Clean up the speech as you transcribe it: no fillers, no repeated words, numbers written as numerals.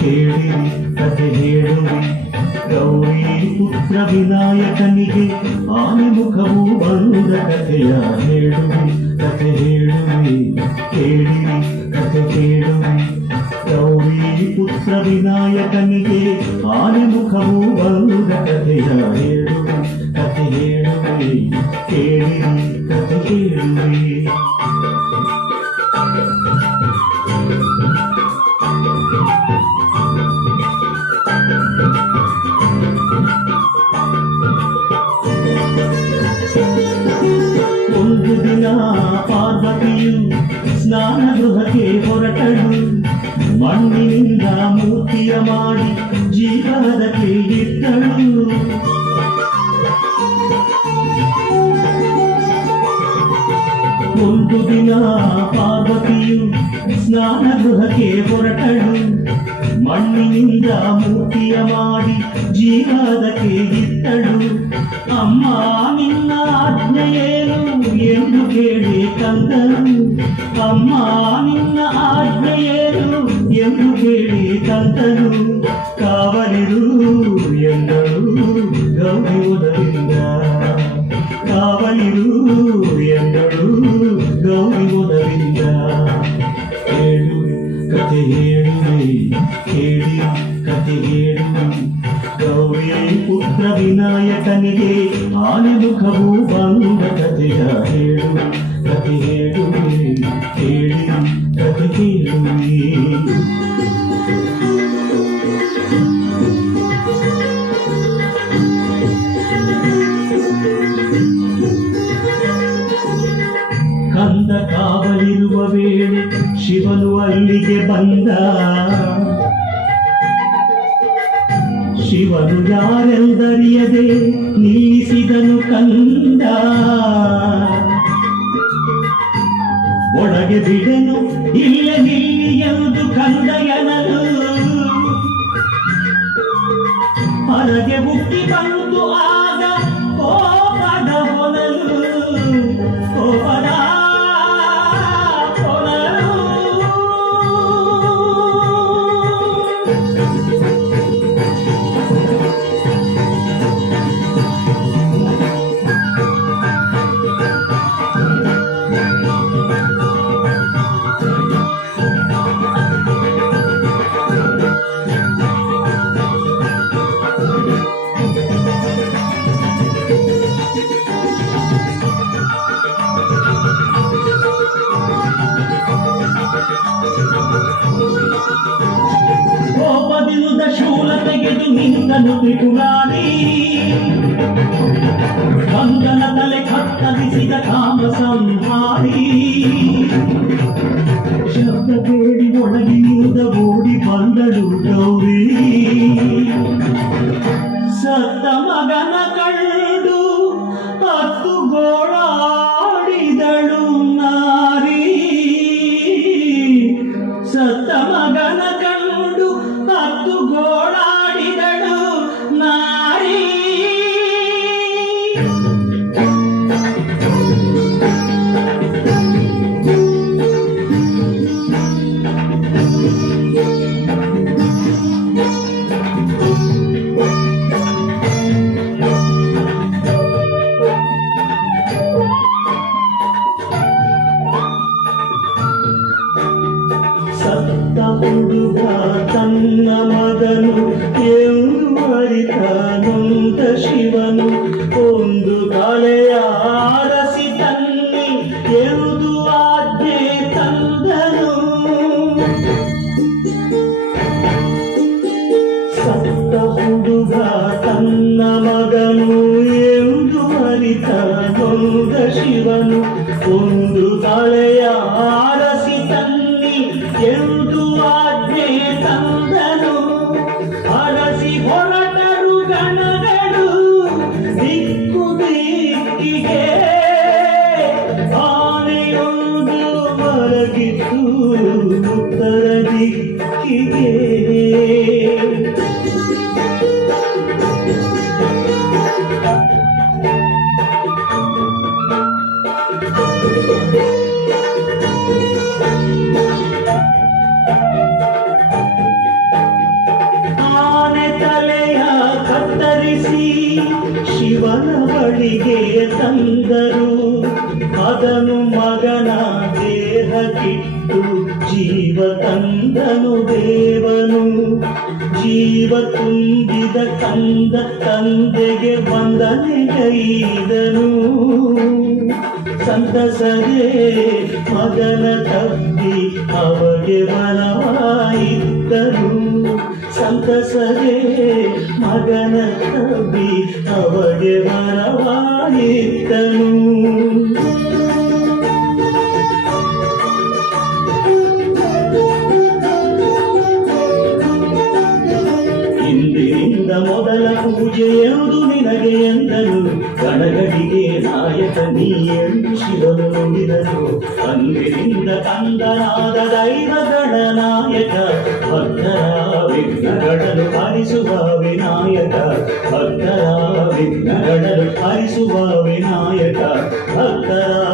ಕೇಳಿರಿ ಕಥೆ ಹೇಳುವಿ ಗೌರಿ ಪುತ್ರ ವಿನಾಯಕನಿಗೆ ಆನೆ ಮುಖವು ಬಂದ ಕಥೆಯ ಹೇಳುವಿ ಕಥೆ ಹೇಳುವಿ ಕೇಳಿರಿ ಕಥೆ ಕೇಳುವಿ ಗೌರಿ ಪುತ್ರ ವಿನಾಯಕನಿಗೆ ಆನೆ ಮುಖವು ಬಂದ ಕಥೆಯ ಹೇಳುವಿ ಕಥೆ ಹೇಳುವಿ ಕೇಳಿರಿ ಕಥೆ ಕೇಳುವಿ ಒಂದು ದಿನ ಪಾರ್ವತಿಯು ಸ್ನಾನ ಗೃಹಕ್ಕೆ ಹೊರಟಳು ಮಣ್ಣಿನಿಂದ ಮೂರ್ತಿಯ ಮಾಡಿ ಜೀವನಕ್ಕೆ ಇಟ್ಟಳು ಒಂದು ದಿನ ಪಾರ್ವತಿಯು ಸ್ನಾನ ಗೃಹಕ್ಕೆ ಹೊರಟಳು ಮಣ್ಣಿನಿಂದ ಮೂರ್ತಿಯ ಮಾಡಿ ಜೀವನಕ್ಕೆ ಇಟ್ಟಳು ಅಮ್ಮ ನಿನ್ನ ಆಜ್ಞೆಯೇನು ಎಂದು ಕೇಳಿ ಕಂದನು ಅಮ್ಮ ನಿನ್ನ ಆಜ್ಞೆಯೇನು ಎಂದು ಕೇಳಿ ಕಂದನು ಕಾವಲಿರು ಎಂದಳು ಗೌರಿ ಮೊದಲಿಂದ ಕಾವಲಿರು ಎಂದಳು ಗೌರಿ ಮೊದಲಿಂದ ಹೇಳುವೆ ಕಥೆ ಹೇಳುವೆ ಕೇಳಿ ಕಥೆ ಹೇಳುವೆ ಗೌರಿ ಪುತ್ರ ವಿನಾಯಕನಿಗೆ ಆನೆ ಮುಖವು ಬಂದ ಕಥೆಯ ಹೇಳುವೆ ಕಥೆ ಹೇಳುವೆ ಕೇಳಿ ಕಥೆ ಕೇಳುವೆ ಕಂದ ಕಾವಲಿರುವ ವೇಳೆ ಶಿವನು ಅಲ್ಲಿಗೆ ಬಂದ ಶಿವನು ಯಾರೆಂದರಿಯದೆ ನಿಲ್ಲಿಸಿದನು ಕಂದ ಒಳಗೆ ಬಿಡೆನು ಇಲ್ಲ ನಿಲ್ಲಿ ಎಂದು ಕಂದಯನನು ಹೊರಗೆ ಹುಟ್ಟಿ ಬಂದು ಆಗ ಕೋಪದ ಹೊನಲು ಕೋಪದ ಕೋಪದಿಂದ ಶೂಲ ತೆಗೆದು ನಿಂತನು ತ್ರಿಪುರಾರಿ ಕಂದನ ತಲೆ ಕತ್ತರಿಸಿದ ಕಾಮ ಸಂಹಾರಿ ಶಬ್ದ ಕೇಳಿ ಒಳಗಿನಿಂದ ಓಡಿ ಬಂದಳು ಗೌರಿ ಸತ್ತ ಮಗನ ಕಂಡು ಹತ್ತು ಗೋಳಾಡಿದಳು ನಾರಿ ಸತ್ತ ಮಗನ ಕಂಡು ಹತ್ತು ಗೋಳಾಡಿದಳು ನಾರಿ ಸತ್ತ ಹುಡುಗ ತನ್ನ ಮಗನು ಎಂದು ಅರಿತ ನೊಂದ ಶಿವನು ಒಂದು ತಲೆಯ ಆರಸಿ ತನ್ನಿ ಎಂದು ಆಜ್ಞೆ ತಂದನು ಸತ್ತ ಹುಡುಗ ತನ್ನ ಮಗನು ಎಂದು ಅರಿತ ನೊಂದ ಶಿವನು ಒಂದು ತಲೆಯ ಆರಸಿ ತನ್ನಿ ಎಂದು ಆಜ್ಞೆ ತಂದನು ಅರಸಿ ಹೊರಟರು ಗಣಗಳು ದಿಕ್ಕು ದಿಕ್ಕಿಗೆ ಆನೆಯೊಂದು ಮಲಗಿತು ಉತ್ತರ ದಿಕ್ಕಿಗೆ ಕರೆಸಿ ಶಿವನ ಬಳಿಗೆ ತಂದರು. ಅದನು ಮಗನ ದೇಹಕ್ಕಿಟ್ಟು ಜೀವ ತಂದನು ದೇವನು. ಜೀವ ತುಂಬಿದ ಕಂದ ತಂದೆಗೆ ವಂದನೆಗೈದನು. ಸಂತಸದೇ ಮಗನ ತಬ್ಬಿ ಅವಗೆ ವರವಾಯಿದ್ದನು. ಸಂತಸದೇ ಮಗನ ತಬ್ಬಿ ಅವಗೆ ವರವಾಯಿದ್ದನು. ಇಂದಿನಿಂದ ಮೊದಲ ಪೂಜೆಯುವುದು ನಿನಗೆ ಎಂದನು. ಗಣಗಡಿಗೆ ನಾಯಕ ನೀ ಎಂದು ಶಿವನು ನುಡಿದನು. ಅಂದಿನಿಂದ ಕಂದನಾದ ದೈವ ಗಣನಾಯಕ, ಭಕ್ತರ ವಿಘ್ನಗಳನ್ನು ಹರಿಸುವ ವಿನಾಯಕ. ಭಕ್ತರ ವಿಘ್ನಗಳನ್ನು ಹರಿಸುವ ವಿನಾಯಕ. ಭಕ್ತರ